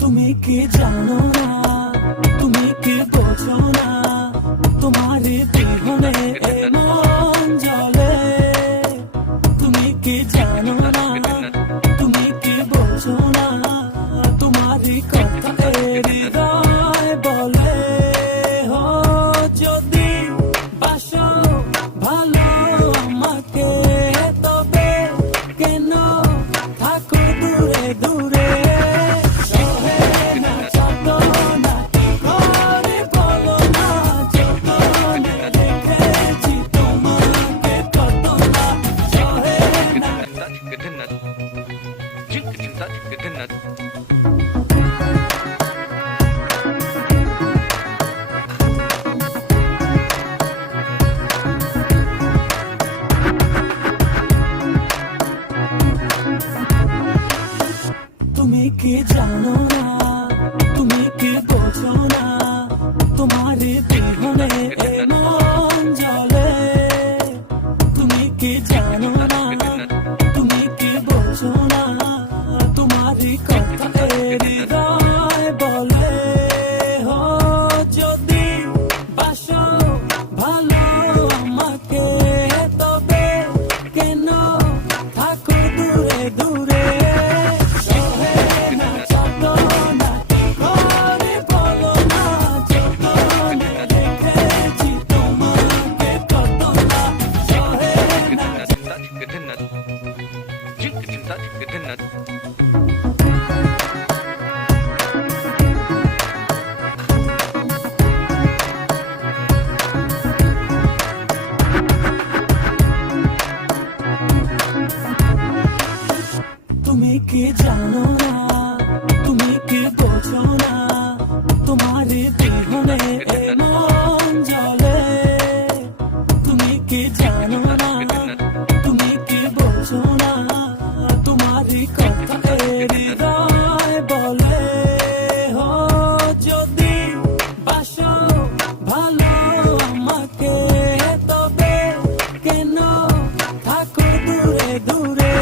তুমি কি জানো না, তুমি কি বোঝো না, তোমার বিহনে এ মন জ্বলে। তুমি কি জানো না, তুমি কি বোঝো না, তোমার কথা এ হৃদয় বলে। হো যদি বাসো ভালো আমাকে, তবে কেন থাকো দূরে দূরে। তুমি কি জানো না, তুমি কি বোঝো না, তোমার বিহনে এ মন জ্বলে। তুমি কি জানো না, তুমি কি বোঝো না, তোমার কথা এ হৃদয় বলে। হো যদি বাসো ভালো আমাকে, তবে কেন থাকো দূরে দূরে। তুমি কি জানো না, তুমি কি বোঝো না, তোমার বিহনে এ মন জ্বলে। তুমি কি জানো না, তুমি কি বোঝো না, তোমার কথা এ হৃদয় বলে। হো যদি বাসো ভালো আমাকে, তবে কেন থাকো দূরে দূরে।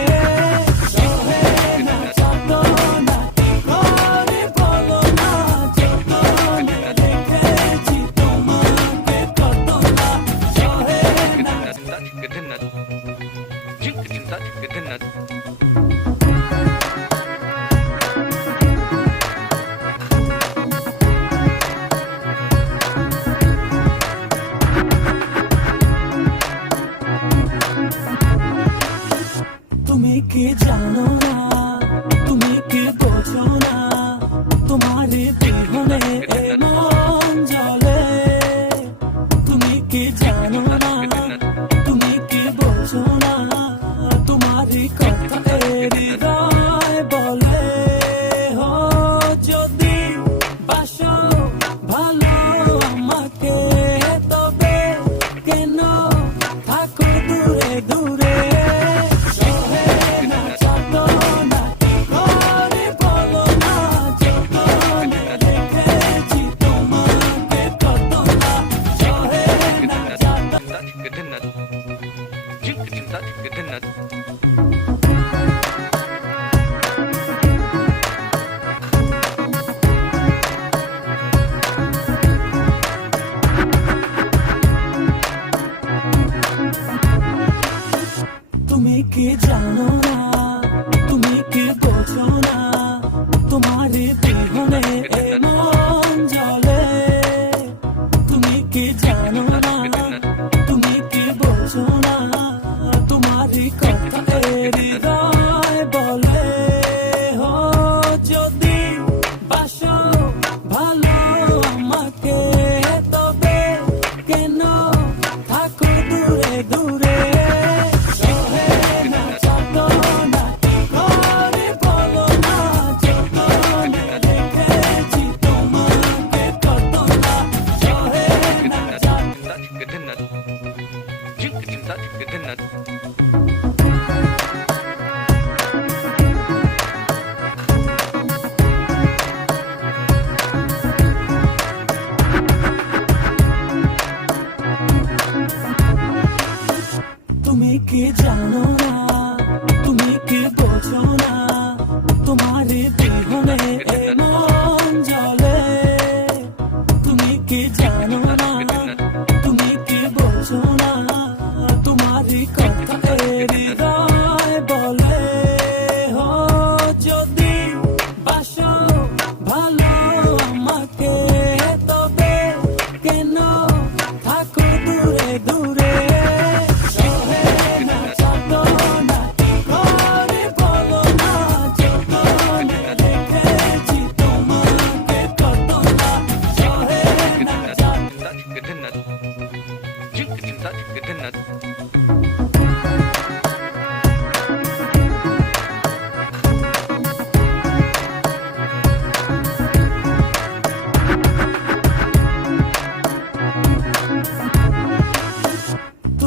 তুমি কি জানো না, তুমি কি বোঝো না, তোমার বিহনে এ মন জ্বলে। তুমি কি জানো না, তুমি কি বোঝো না, তোমার কথা এ হৃদয় বলে। হো যদি বাসো ভালো আমাকে, তবে কেন থাকো দূরে দূরে।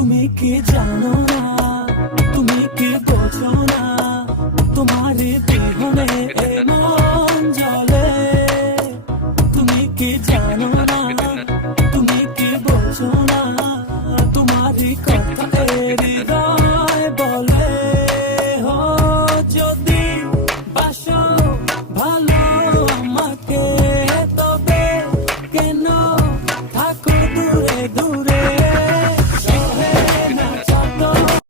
তুমি কি জানো না, তুমি কি বোঝো না, তোমার বিহনে এ মন